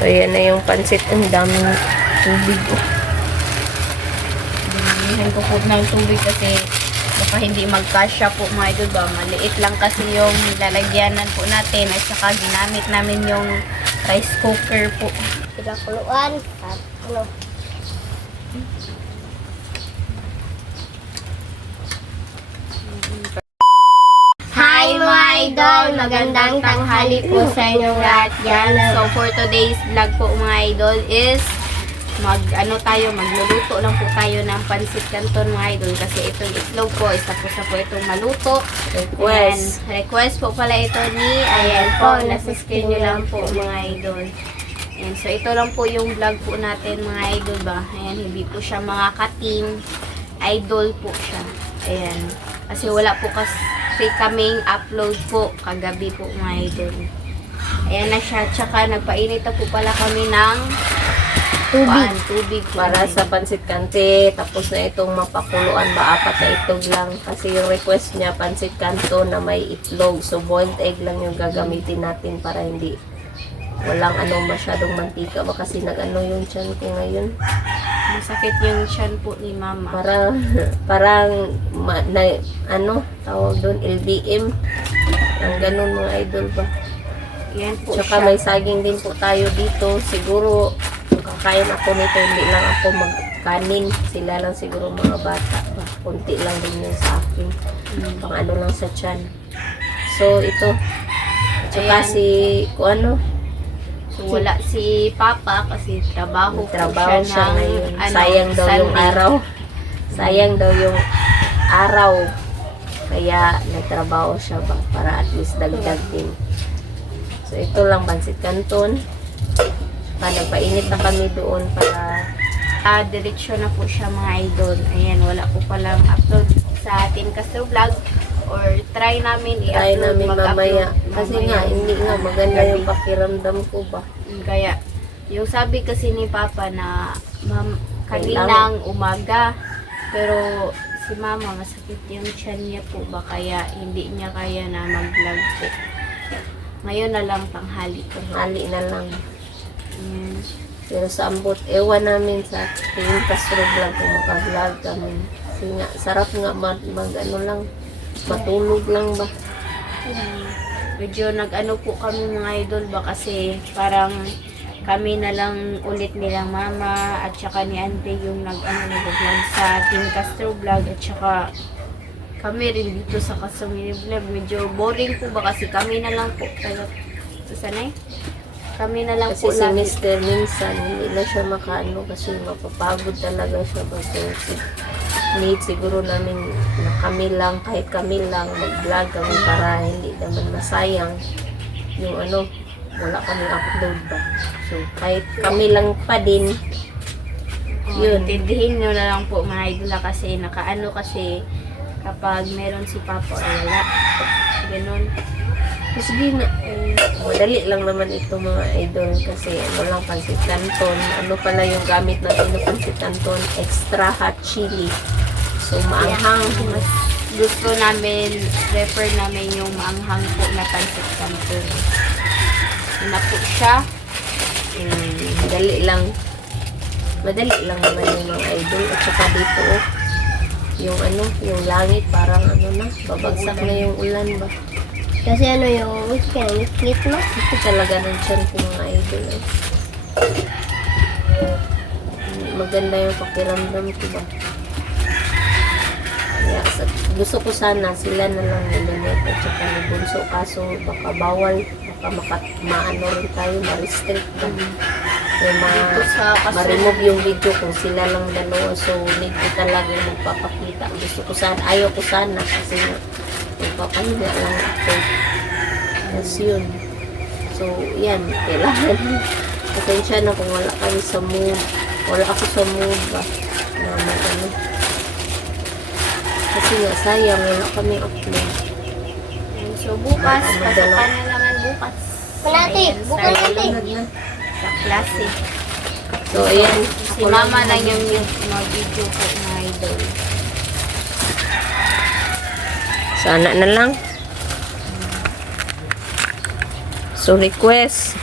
So, ayan na yung pansit. Ang daming tubig. Binihan ko po ng tubig kasi baka hindi magkasya po mga idol ba. Maliit lang kasi yung lalagyanan po natin at saka ginamit namin yung rice cooker po. Pinakuluan at ano. Hi mga idol! Magandang tanghali po sa inyong lahat yan. So for today's vlog po mga idol is magluluto lang po tayo ng pansit canton mga idol kasi itong itlog po isa po sa po itong maluto. Request po pala ito ni ayan po, nasa screen nyo lang po mga idol. Ayan, so ito lang po yung vlog po natin mga idol ba. Ayan, hindi po siya mga ka-team. Idol po siya. Ayan. Kasi wala po kasi kaming upload po kagabi po mga idol. Ayan na siya. Tsaka nagpainit na po pala kami ng tubig Para sa pansit kante. Tapos na itong mapakuluan ba? 4 na itlog lang. Kasi yung request niya, pansit kanto na may itlog. So, boiled egg lang yung gagamitin natin para hindi walang masyadong mantika ba kasi nag-ano yung tiyan ko ngayon. Masakit yung tiyan po ni mama. Parang tawag doon, LBM. Ang ganun mga idol ba. Yan po Tsaka siya. may saging din po tayo dito. Siguro, kakain ako nito, hindi lang ako magkanin. Sila lang siguro mga bata. Kunti lang din yun sa akin. Pang ano lang sa tiyan. So, ito. Tsaka Ayan. So, wala si Papa kasi trabaho siya ngayon. Sayang daw Sunday. yung araw. Sayang daw yung araw. Kaya nagtrabaho siya ba para at least dagdag din. So ito lang pansit canton. Nagpainit na kami doon para Diretsyo na po siya mga idol. Ayan, wala po palang upload sa Team Castro Vlog or try namin i-upload mamaya. Kasi nga, hindi nga maganda yung pakiramdam ko ba. Kaya, yung sabi kasi ni Papa na kaninang umaga, pero si Mama masakit yung tiyan niya po ba kaya hindi niya kaya na mag-vlog po. Ngayon na lang tanghali. Tanghali na lang. Ayan. Pero sa ambot, ewan namin sa Team Castro Vlog kung maka-vlog kami. Kasi nga, sarap nga matulog lang ba. Medyo nag-ano po kami mga idol ba kasi parang kami na lang ulit nilang mama at saka ni Ante yung nag-vlog sa Team Castro Vlog at saka kami rin dito sa Kasumini Vlog. Medyo boring po ba kasi kami na lang po sanay? Kami na lang Kasi po si lagi. Mr. minsan, hindi na siya makaano kasi mapapagod talaga siya ba. So, need siguro namin na kami lang, kahit kami lang mag-vlog kami para hindi naman masayang yung wala kami upload ba. So, kahit kami lang pa din, yun. Intindihin nyo na lang po mga idol kasi nakaano kasi kapag meron si Papa o wala. Ganun. Kasi madali lang naman ito mga idol kasi lang pansit canton. Ano pala yung gamit natin ng pansit canton? Extra hot chili. So, maanghang. Mas gusto namin, prefer namin yung maanghang po na pansit canton. Yun na po siya. Madali lang naman yung mga idol. At saka dito, yung langit parang babagsak na yung ulan ba. Kasi yung kinangit mo. Ito talaga ng tiyan ko mga idol. Maganda yung pakiramdam ko ba. Kaya, gusto ko sana sila na lang nilimit at saka ni Bunso kaso baka bawal, baka maano rin tayo, ma-restrict ba. Ma-remove yung video kung sila lang dalawa. So, need ko talaga magpapakita. Gusto ko sana, ayaw ko sana kasi magpapahinga lang ako. Tapos yun. So, yan. Kailangan. Pasensya na kung wala kami sa mood. Wala ako sa mood ba. Kasi nga, sayang. Wala kami upload. So bukas, pasokan na naman bukas. Panati, Ayan, bukas start natin. sa klase. So, ayan. Si Mama lang yung mga video ko na idol. Sana na lang. So, request.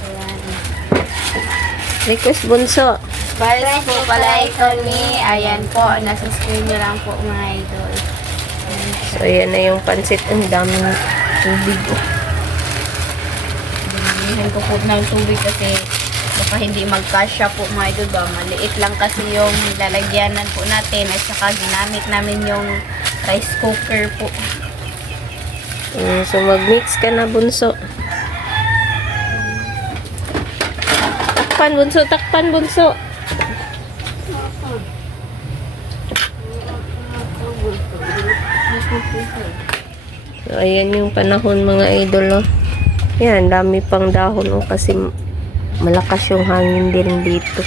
Ayan. Request bunso. Pares po pala ito ni, ayan po, nasa screen nyo lang po mga idol. So, ayan na yung pansit. Ang daming tubig. Binigyan ko po ng tubig kasi baka hindi magkasya po mga idol ba. Maliit lang kasi yung lalagyanan po natin at saka ginamit namin yung rice cooker po. So, mag-mix ka na, bunso. Takpan, bunso. Takpan, bunso. So, ayan yung panahon, mga idol, oh. Yan, dami pang dahon, oh, kasi malakas yung hangin din dito.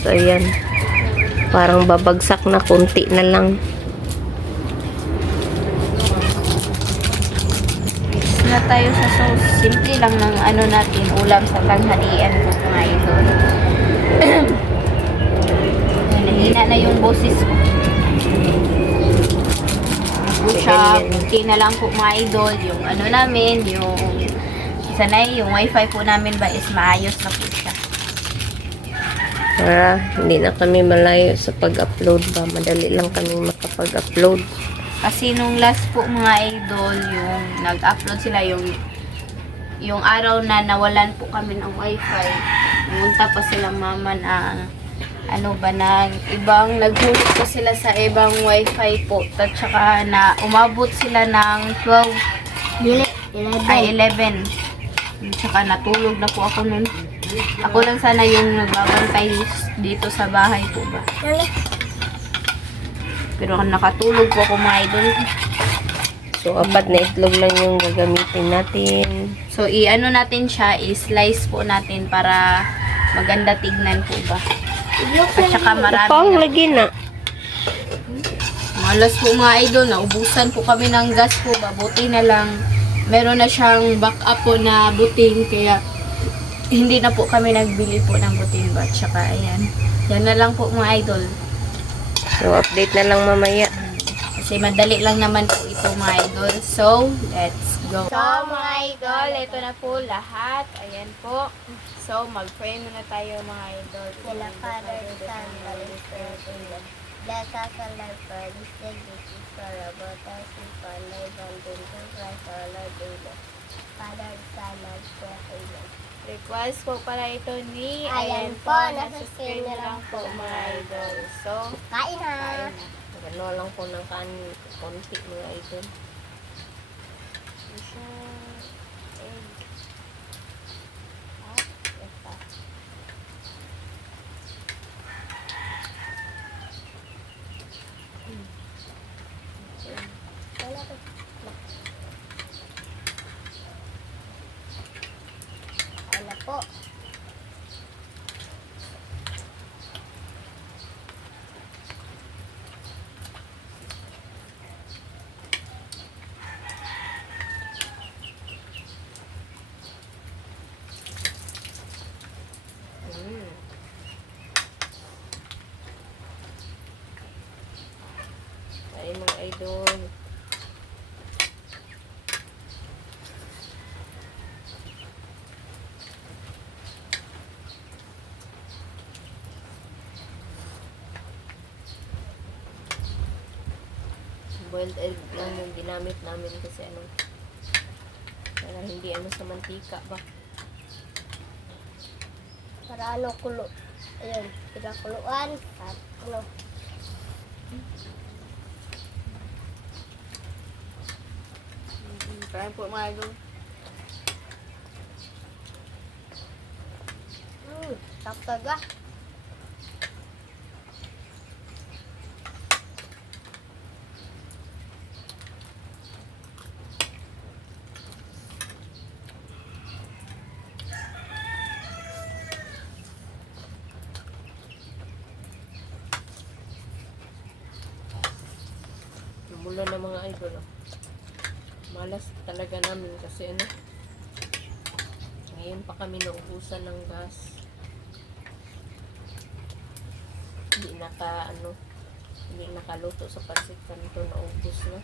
So, ayan. Parang babagsak na, konti na lang. Na tayo sa sauce. Simple lang ng ano natin, ulam sa tanghalian po mga idol. Nahina na yung boses ko. Siya, okay na lang po mga idol. Yung ano namin, yung sanay, yung wifi po namin ba is maayos na po siya. Para hindi na kami malayo sa pag-upload ba. Madali lang kami makapag-upload. Kasi nung last po mga idol, yung nag-upload sila yung araw na nawalan po kami ng wifi. Pumunta pa sila mama na ano ba na ibang naghulog pa sila sa ibang wifi po. At saka na umabot sila ng 11. At saka natulog na po ako nun. Ako lang sana yung nagbabantay dito sa bahay po ba. Pero nakatulog po ako mga idol. So, 4 na itlog lang yung gagamitin natin. So, i-ano natin siya, i-slice po natin para maganda tignan po ba. At saka marami Pang na. lagi na. Malas po mga idol, naubusan po kami ng gas po ba. Buti na lang, meron na siyang backup po na buting, kaya hindi na po kami nagbili po ng buting ba. At saka, ayan. Yan na lang po mga idol. So, update na lang mamaya. Kasi madali lang naman po ito mga idol. So, let's go. So, mga idol, Ito na po lahat. Ayan po. So, mag-pray muna tayo mga idol. sila Father, Son, Holy Spirit, Amen. Bless us all, Lord, for this day, this is for about us, we call life and in Christ our Lord, Amen. Father, Son, and Spirit, Amen. Request po pala ito ni Ayan po, nasa screen na lang po, mga idol. So, Kain na! kain na. Ano lang po ng kanin. Konti mga idol. Siya, egg. Ito. Kain na po. Ay, mga idol. Boiled egg lang yung ginamit namin kasi ano, para hindi ano sa mantika ba. Para ano, kulo. Ayun, pinakuluan. At ano, Kain po mga idol. saktaga. Mula na mga idol. Oh. Malas talaga namin kasi ano, ngayon pa kami naubusan ng gas. Hindi nakaluto sa pansit kanto, naubos na.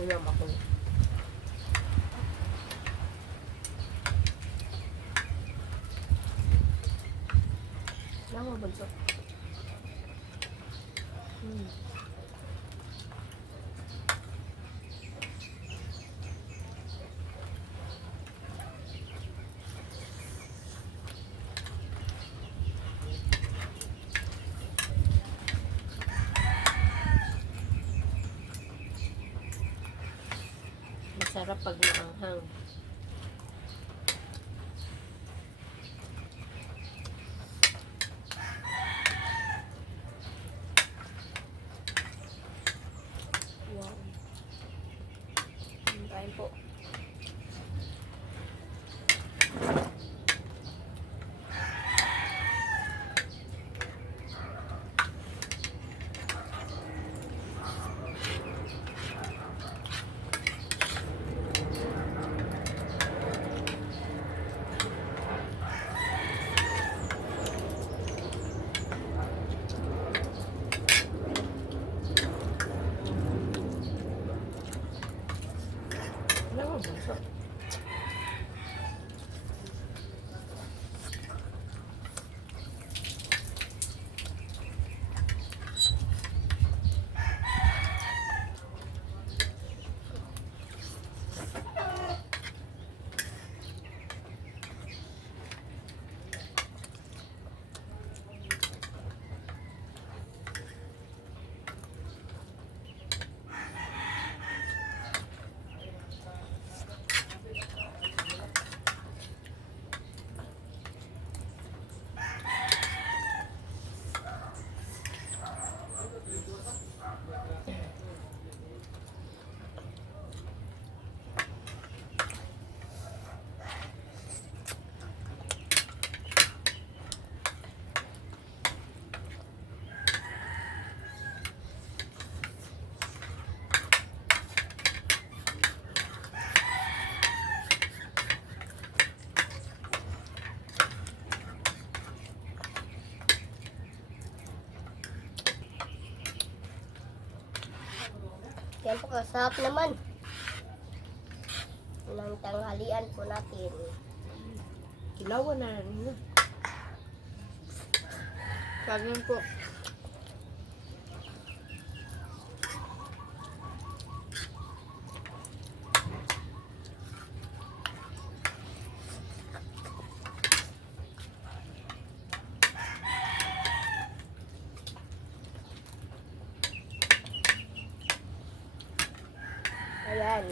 Ulam ako. bunso. Masarap pag maanghang. Wow. Kain po. Wala mo bunso. Yan po, kasarap naman. Ng tanghalian po natin. Kilawan na nila. Kagyan po. Ayan.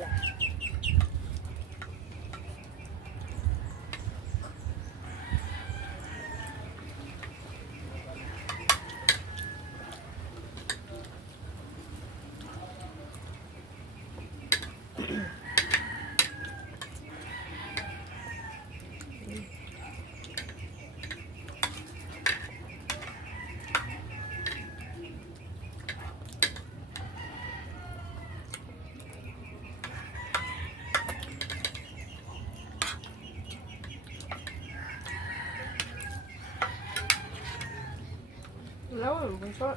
Wala mo bunso.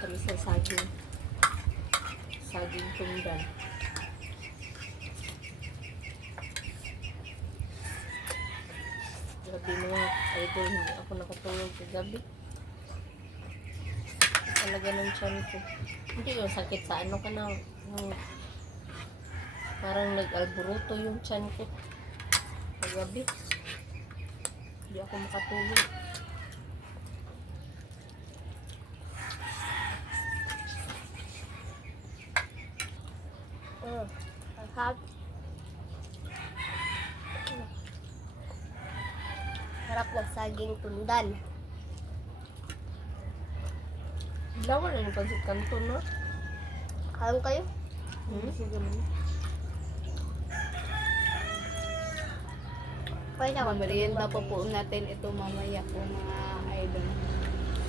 Kami sa saging. Saging tunggan. Grabe mga idol, hindi ako nakatulog kagabi. Talaga ng tiyan ko. Hindi ko sakit sa ano ka na. Parang nag-alburuto yung tiyan ko. Kagabi. Hindi ako makatulog. Sarap. Sarap ng saging tundan. Lawan na yung pansit kanton, no? Kain kayo? Sige mo. Kain ako. Merienda pa po natin ito mamaya po mga idol.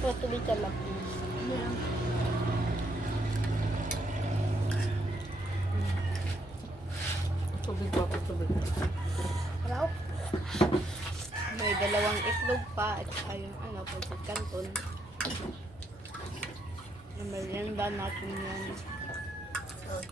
Pero tubig ka na. Ito Tubig pa, tubig. Raw. May dalawang itlog pa at saka yung pancit canton. Merienda natin yan. Oh.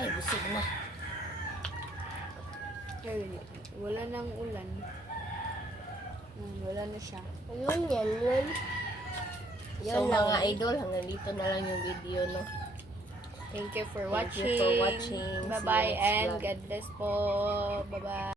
Ay, busog na. Ayun, wala nang ulan. Wala na siya. Ano yan, yun? So mga idol, hanggang dito na lang yung video, no? Thank you for Thank watching. you for watching. See you Bye-bye next and vlog. God bless po. Bye-bye.